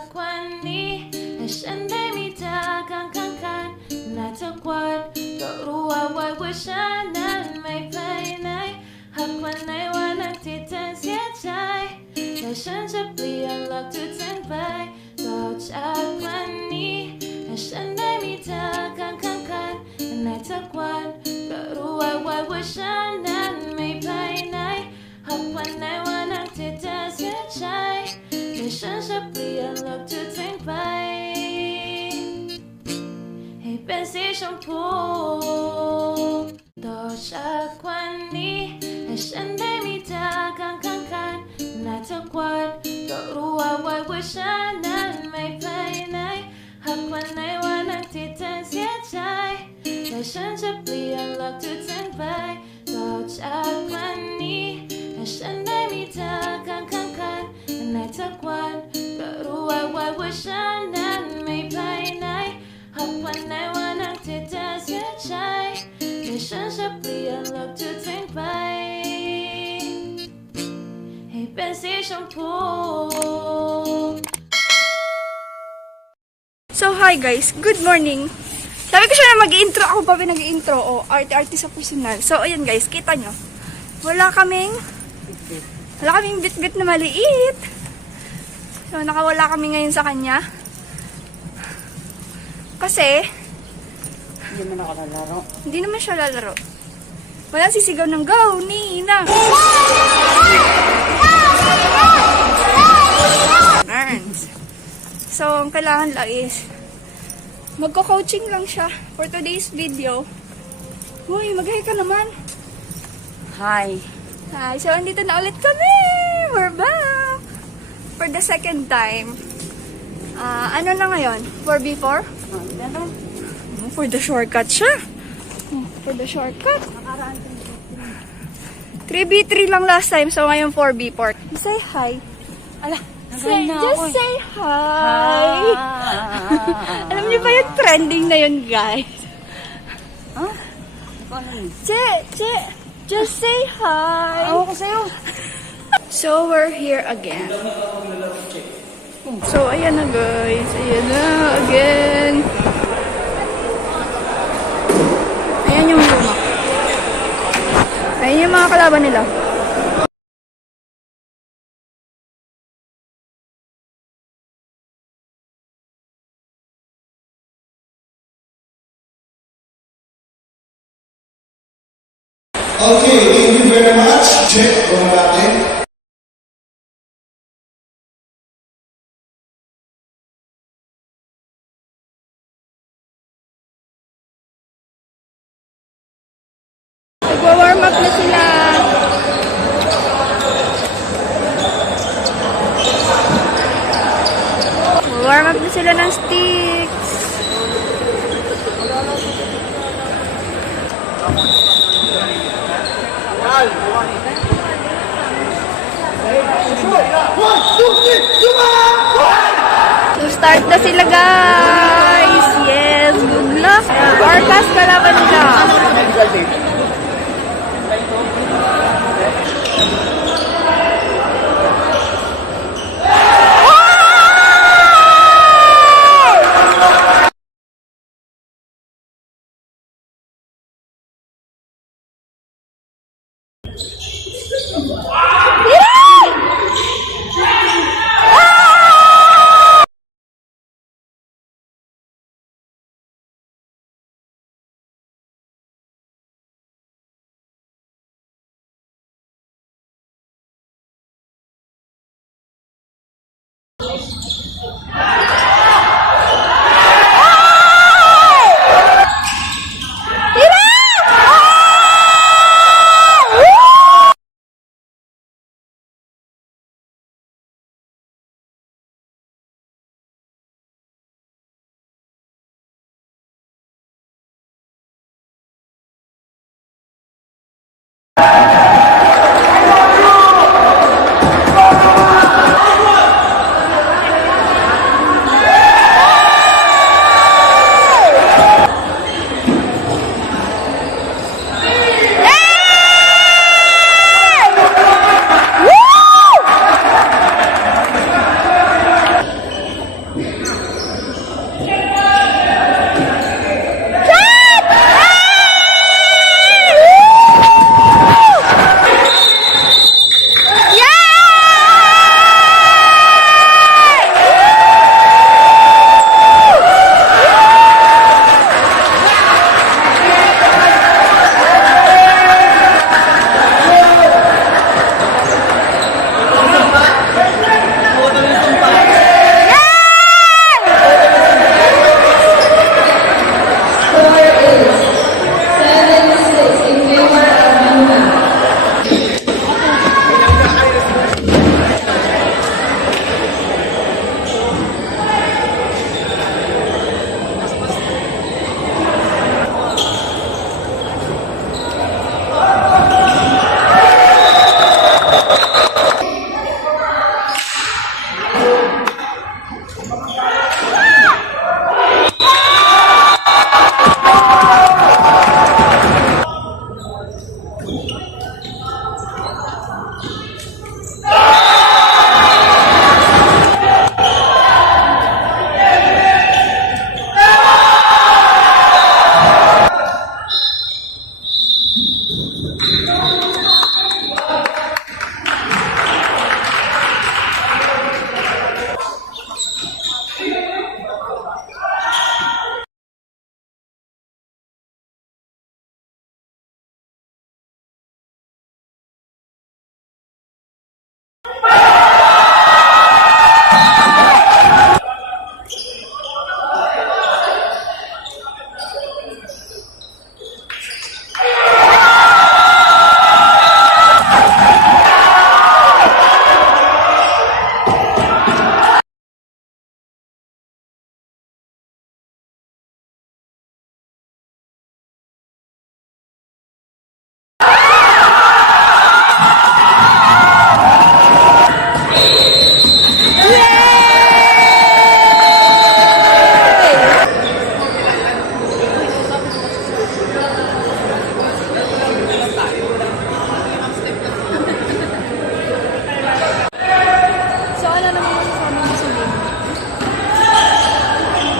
กวันนี้ให้ฉันได้มีเธอข้างๆหน้าทุกวันก็รู้ว่าฉันนั้นไม่ไปไหนหากวันไหนวันนั้นที่เธอเสียใจแต่ฉันจะเปลี่ยนหลักทุกสิ่งไปต่อจากวันนี้ให้ฉันได้มีเธอข้างๆในทุกวันก็รู้ว่าฉันนั้นไม่ไปไหนหากวันไหนวันนั้นที่เธอเสียใจแต่ฉันจะเปลี่ยนหลักทุกสิ่งไปให้เป็นสีชมพูต่อจากวันนี้ให้ฉันได้มีเธอข้างๆในทุกวันก็รู้ว่าฉันนั้นไม่ไปไหนหากวันไหนวันนั้นที่เธอเสียใจแต่ฉันจะเปลี่ยนหลักทุกสิ่งไปต่อจากวันนี้ให้ฉันได้มีเธอข้างๆในทุกวันก็รู้ว่าฉันนั้นไม่ไปไหนหากวันไหนวันนั้นที่เธอเสียใจแต่ฉันจะเปลี่ยนหลักทุกสิ่งไปให้เป็นสีชมพู So hi guys, good morning. Sabi ko siya na mag-intro, ako pa pinag-intro o arte-arte sa personal. So ayan guys, kita nyo. Wala kaming bit-bit na maliit. So nakawala kami ngayon sa kanya. Kasi hindi naman siya lalaro. Wala sisigaw ng go, Nina. So, ang kailangan lang is magko-coaching lang siya for today's video. Uy, mag-hi ka naman. Hi. Hi, so andito na ulit kami. We're back. For the second time. Ano na ngayon? 4v4? For the shortcut siya. For the shortcut. 3v3 lang last time, so ngayon 4v4. Say hi. Ala. Just say hi. Alam niyo ba yung trending na yun, guys? Huh? Just say hi. Ako sa'yo. So, we're here again. So, ayan na, guys. Ayan na, again. Ayan yung luma. Ayan yung mga kalaban nila. Okay, thank you very much. Check kung natin. Nagwa-warm up na sila. Warm up na sila ng sticks. So start na sila, guys. Yes, good luck. Orcas kalaban nila.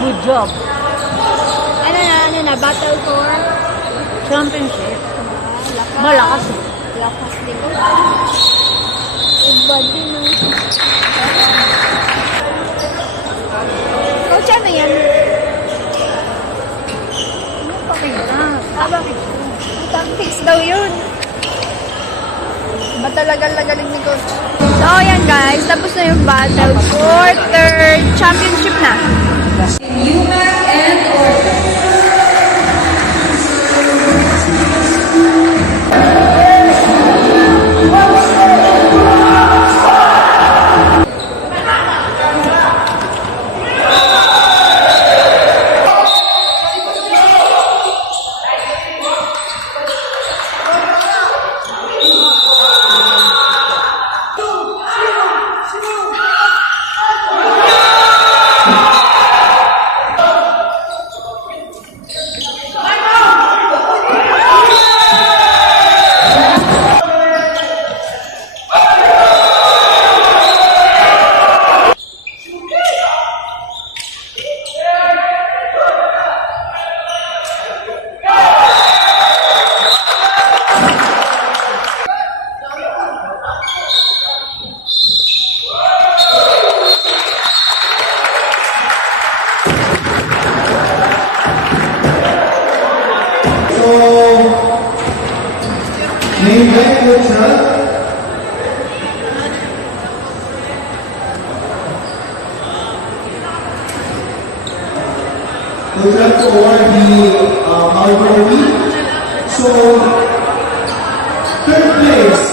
Good job. Ano na, battle for? Championship. Lakas. Malakas eh. Lakas din. Iba din. Coach, ano yan? Ano pa kaya? Bakit? Tactics daw yun. Ba talagang lagaling ni Coach? So, ayan guys. Tapos na yung battle for third championship na. Name that coach, huh? Would like to award the Marbury. So, third place,